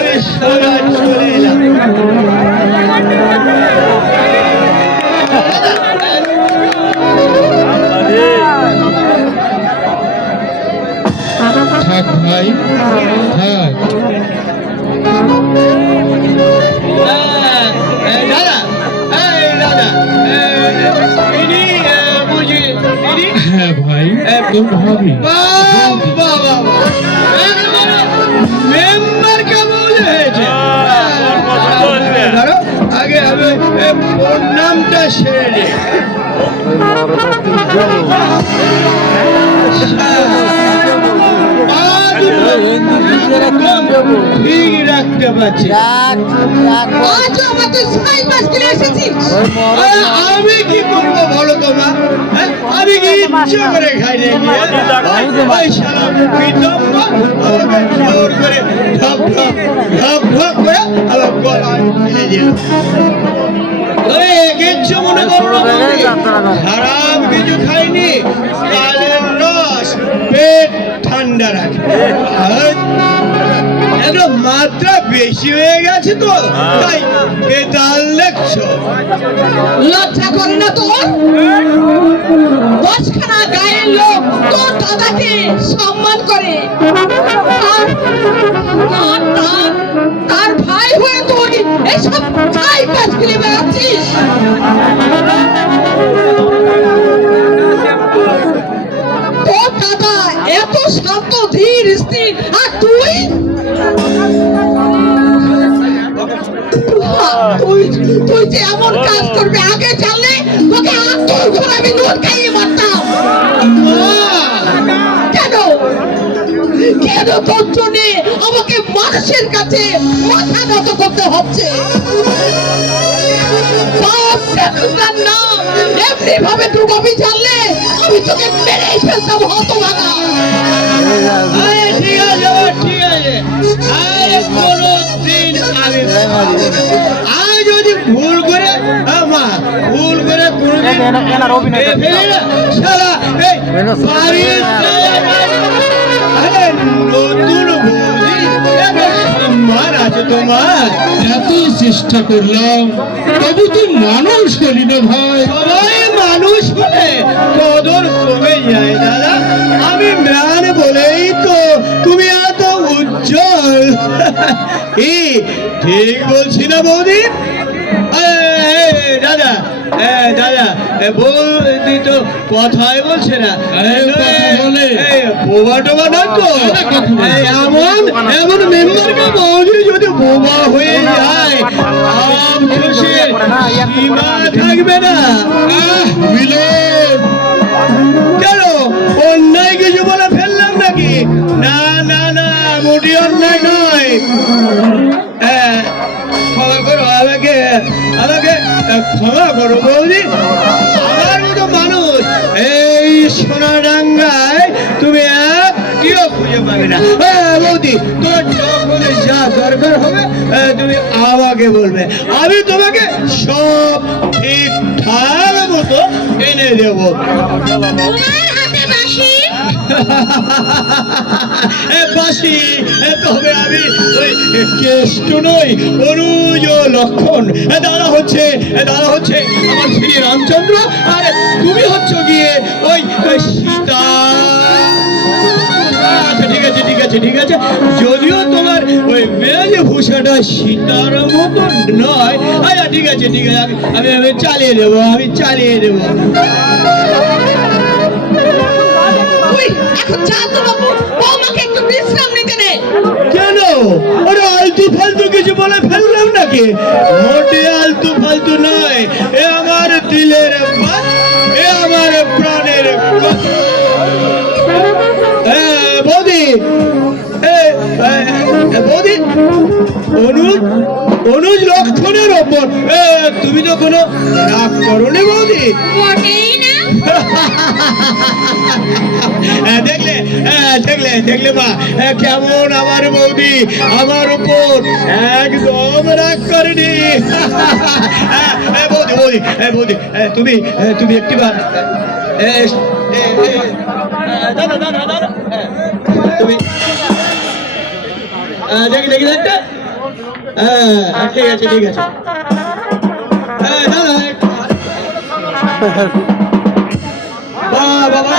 আমি সোজা চলে এলাম। থাক ভাই থাক। দাদা, এই দাদা, ইনি বুঝি ইনি? হ্যাঁ ভাই, তোর ভাবি। মেম্বার কেমন হয়েছে? ধরো আগে আমি প্রণামটা সেরে নিই। ঠিক রাখতে পারছি। আমি কি করবো বলো তোমা? আমি কি ইচ্ছে করে খাই নাকি? ওই শালা বিধব্য আমাকে জোর করে ঢপ ঢপ ঢপ ঢপ করে আমার গলায় ফেলে দিল। কিচ্ছু মনে করো না, খারাপ কিছু খাইনি, তালের রস পেট ঠান্ডা রাখে। একটু মাত্রা বেশি হয়ে গেছে তো তাই বেতাল দেখছো। লজ্জা করে না তোর? 10খানা গায়ের লোক তোর দাদাকে সম্মান করে, তার ভাই হয়ে তুই এসব ছাই কাজ ফেলে বেড়াচ্ছিস। তোর দাদা এত শান্ত ধীর স্থির, আর তুই তুই যে এমন কাজ করবে আগে জানলে তোকে আত্মর ঘর আমি নুন খাইয়ে মারতাম। কেন কেন তোর জন্যে আমাকে মানুষের কাছে মাথা নত করতে হচ্ছে? নাম এমনি ভাবে ডুবাবি জানলে আমি তোকে মেরেই ফেলতাম হতভাগা। ঠিক আছে ঠিক আছে, কোনদিন আমি যদি ভুল করে মা ভুল করে নতুন সম্মান আছে তোমার। এত চেষ্টা করলাম তবু তুই মানুষ হলি না ভাই। সবাই মানুষ বলে কদর কমে যায় দাদা। আমি ম্যান বলেই তো তুমি এত উজ্জ্বল। ঠিক বলছি না বৌদি? দাদা দাদা বৌদি তো কথাই বলছে না, বোবা টোবা না তো। এমন এমন মেম্বারকে বৌদি যদি বোবা হয়ে যায় সীমা থাকবে না। মিলন কেন অন্যায় কিছু বলে ফেললাম নাকি? না না না, মোটি অন্যায় নয়। ক্ষমা করো আমাকে, আমাকে ক্ষমা করো বৌদি। আমার মতো মানুষ এই সোনাডাঙ্গায় তুমি একটিও খুঁজে পাবে না। বৌদি তোমার যখন যা দরকার হবে তুমি আমাকে বলবে, আমি তোমাকে সব ঠিকঠাক মতো এনে দেবো। বাসি, তবে আমি ওই কেষ্ট নই, অনুজ লক্ষণ। দাদা হচ্ছে আমার শ্রী রামচন্দ্র, আর তুমি হচ্ছ গিয়ে ওই সীতা। আচ্ছা ঠিক আছে ঠিক আছে ঠিক আছে, যদিও তোমার ওই বেশভূষাটা সীতার মতো নয়। আচ্ছা ঠিক আছে ঠিক আছে, আমি আমি চালিয়ে দেবো, আমি চালিয়ে দেবো। কেন ওরা আলতু ফালতু কিছু বলে ফেললাম নাকি? মোটে আলতু ফালতু নয়, এ আমার দিলের বাত, এ আমার প্রাণের কথা। বৌদি বৌদি, অনুজ লক্ষণের ওপর তুমি তো কোনো রাগ করোনি বৌদি? দেখলে দেখলে দেখলে মা কেমন আমার বৌদি আমার উপর একদম রাগ করেনি। বৌদি বৌদি বৌদি তুমি তুমি একটিবার দাদা দাদা দাদা তুমি দেখি দেখি দেখতে হ্যাঁ ঠিক আছে ঠিক আছে হ্যাঁ দাদা একটু বাহ বাবা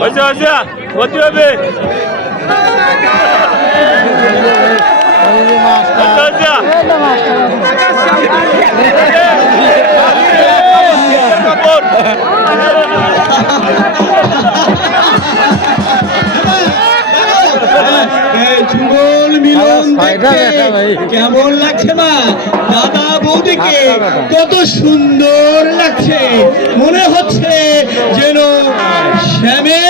হয়েছে হয়েছে করতে হবে যুগল মিলন দেখতে কেমন লাগছে মা দাদা বৌদিকে কত সুন্দর লাগছে মনে হচ্ছে যেন শ্যামের